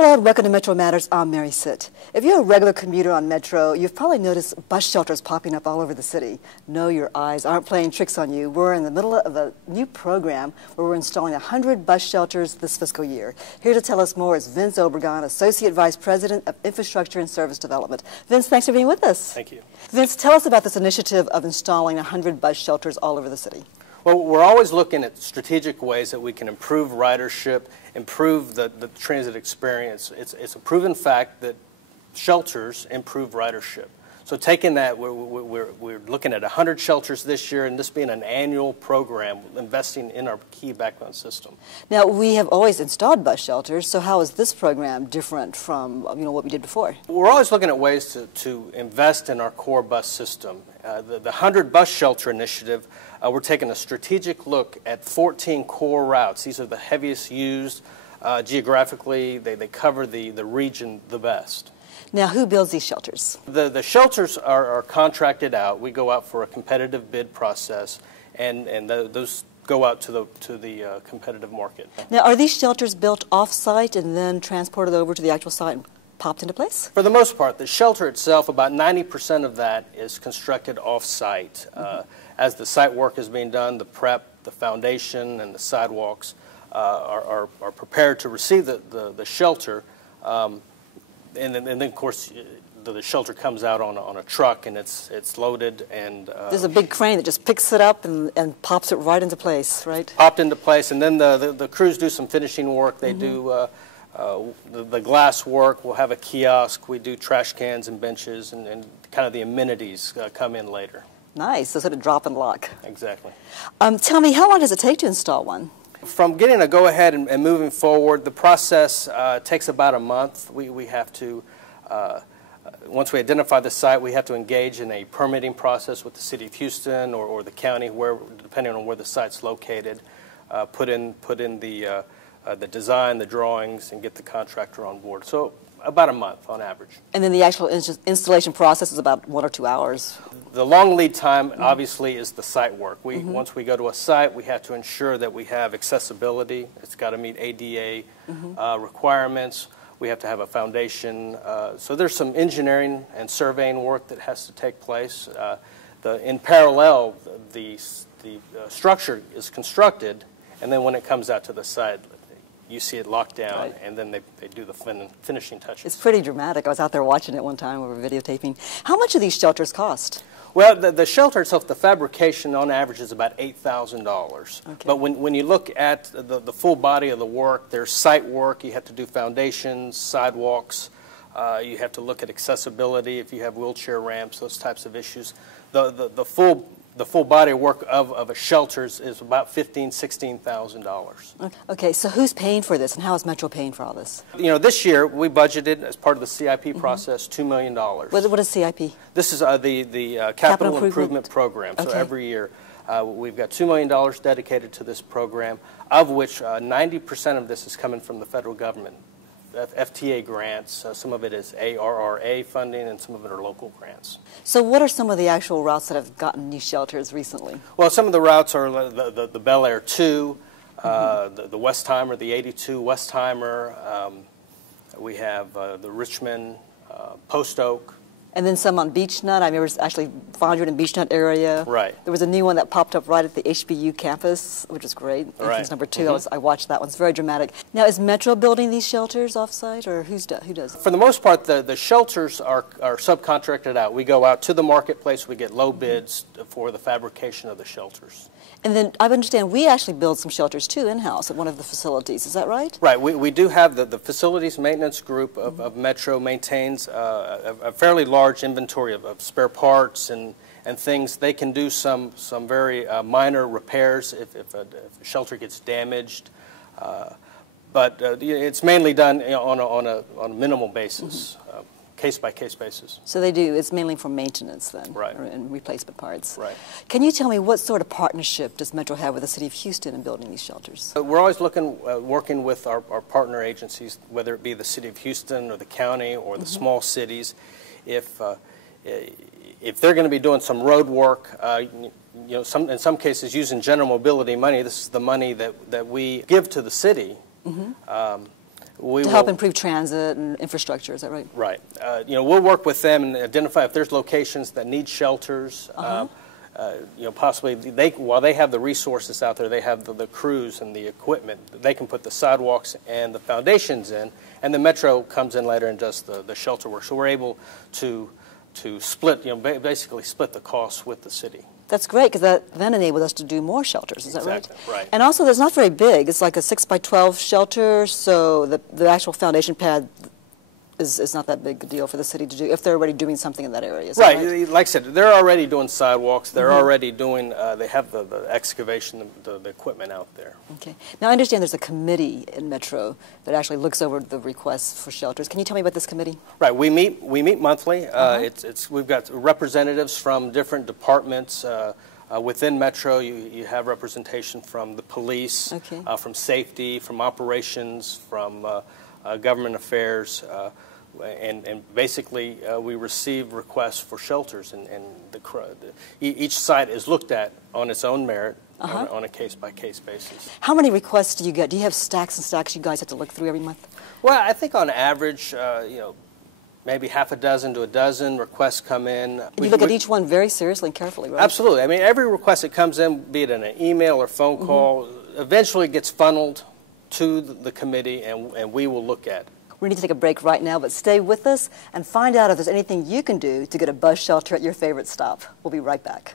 Hello and welcome to Metro Matters. I'm Mary Sitt. If you're a regular commuter on Metro, you've probably noticed bus shelters popping up all over the city. No, your eyes aren't playing tricks on you. We're in the middle of a new program where we're installing 100 bus shelters this fiscal year. Here to tell us more is Vince Obregon, Associate Vice President of Infrastructure and Service Development. Vince, thanks for being with us. Thank you. Vince, tell us about this initiative of installing 100 bus shelters all over the city. Well, we're always looking at strategic ways that we can improve ridership, improve the transit experience. It's a proven fact that shelters improve ridership. So taking that, we're looking at 100 shelters this year, and this being an annual program, investing in our key backbone system. Now, we have always installed bus shelters, so how is this program different from what we did before? We're always looking at ways to invest in our core bus system. The 100 Bus Shelter Initiative, we're taking a strategic look at 14 core routes. These are the heaviest used geographically. They cover the region the best. Now, who builds these shelters? The shelters are contracted out. We go out for a competitive bid process, and those go out to the competitive market. Now, are these shelters built off-site and then transported over to the actual site and popped into place? For the most part, the shelter itself, about 90% of that is constructed off-site. As the site work is being done, the prep, the foundation, and the sidewalks are prepared to receive the shelter. And then, of course, the shelter comes out on a truck, and it's loaded. And there's a big crane that just picks it up and pops it right into place, right? Popped into place, and then the crews do some finishing work. They do the glass work. We'll have a kiosk. We do trash cans and benches, and kind of the amenities come in later. Nice. So sort of drop and lock. Exactly. Tell me, how long does it take to install one? From getting a go-ahead and moving forward, the process takes about a month. We have to, once we identify the site, we have to engage in a permitting process with the City of Houston or the county, depending on where the site's located. Put in the design, the drawings, and get the contractor on board. So about a month on average. And then the actual installation process is about 1 or 2 hours. The long lead time, obviously, is the site work. Once we go to a site, we have to ensure that we have accessibility. It's got to meet ADA requirements. We have to have a foundation. So there's some engineering and surveying work that has to take place. In parallel, the structure is constructed, and then when it comes out to the site, you see it locked down, right, and then they do the finishing touches. It's pretty dramatic. I was out there watching it one time. We were videotaping. How much do these shelters cost? Well, the shelter itself, the fabrication on average is about $8,000. Okay. But when you look at the full body of the work, there's site work. You have to do foundations, sidewalks. You have to look at accessibility if you have wheelchair ramps, those types of issues. The full body of work of a shelter is about $15,000, $16,000. Okay, so who's paying for this, and how is Metro paying for all this? This year we budgeted, as part of the CIP process, $2 million. What is CIP? This is the Capital Improvement Program. So every year we've got $2 million dedicated to this program, of which 90% of this is coming from the federal government. FTA grants, some of it is ARRA funding, and some of it are local grants. So what are some of the actual routes that have gotten these shelters recently? Well, some of the routes are the Bel Air 2, the Westheimer, the 82 Westheimer. We have the Richmond, Post Oak. And then some on Beach Nut. I remember actually Fondren and Beach Nut area. Right. There was a new one that popped up right at the HBU campus, which is great. Entrance number 2. I watched that one. It's very dramatic. Now, is Metro building these shelters off-site, or who does it? For the most part, the shelters are subcontracted out. We go out to the marketplace. We get low bids for the fabrication of the shelters. And then I understand we actually build some shelters, too, in-house at one of the facilities. Is that right? Right. We do have the facilities maintenance group of Metro maintains a fairly large inventory of spare parts and things. They can do some very minor repairs if a shelter gets damaged. But it's mainly done on a minimal basis. Case-by-case basis. So they do, it's mainly for maintenance then, right, and replacement parts. Right. Can you tell me what sort of partnership does Metro have with the City of Houston in building these shelters? We're always working with our partner agencies, whether it be the City of Houston or the county or the small cities. If they're going to be doing some road work, in some cases using general mobility money, this is the money that we give to the city. We to help improve transit and infrastructure, is that right? Right. We'll work with them and identify if there's locations that need shelters. Possibly while they have the resources out there, they have the crews and the equipment. They can put the sidewalks and the foundations in, and the Metro comes in later and does the shelter work. So we're able to split, basically split the costs with the city. That's great, because that then enabled us to do more shelters. Is that right? Exactly, right. And also, it's not very big. It's like a 6x12 shelter, so the actual foundation pad is not that big a deal for the city to do if they're already doing something in that area. Is that right? Like I said, they're already doing sidewalks. They're already doing. They have the excavation, the equipment out there. Okay. Now I understand there's a committee in Metro that actually looks over the requests for shelters. Can you tell me about this committee? Right. We meet monthly. We've got representatives from different departments. Within Metro, you have representation from the police, from safety, from operations, from government affairs. And basically, we receive requests for shelters, and each site is looked at on its own merit on a case-by-case basis. How many requests do you get? Do you have stacks and stacks you guys have to look through every month? Well, I think on average, maybe half a dozen to a dozen requests come in. And you look at each one very seriously and carefully, right? Absolutely. I mean, every request that comes in, be it in an email or phone call, eventually gets funneled to the committee, and we will look at it. We need to take a break right now, but stay with us and find out if there's anything you can do to get a bus shelter at your favorite stop. We'll be right back.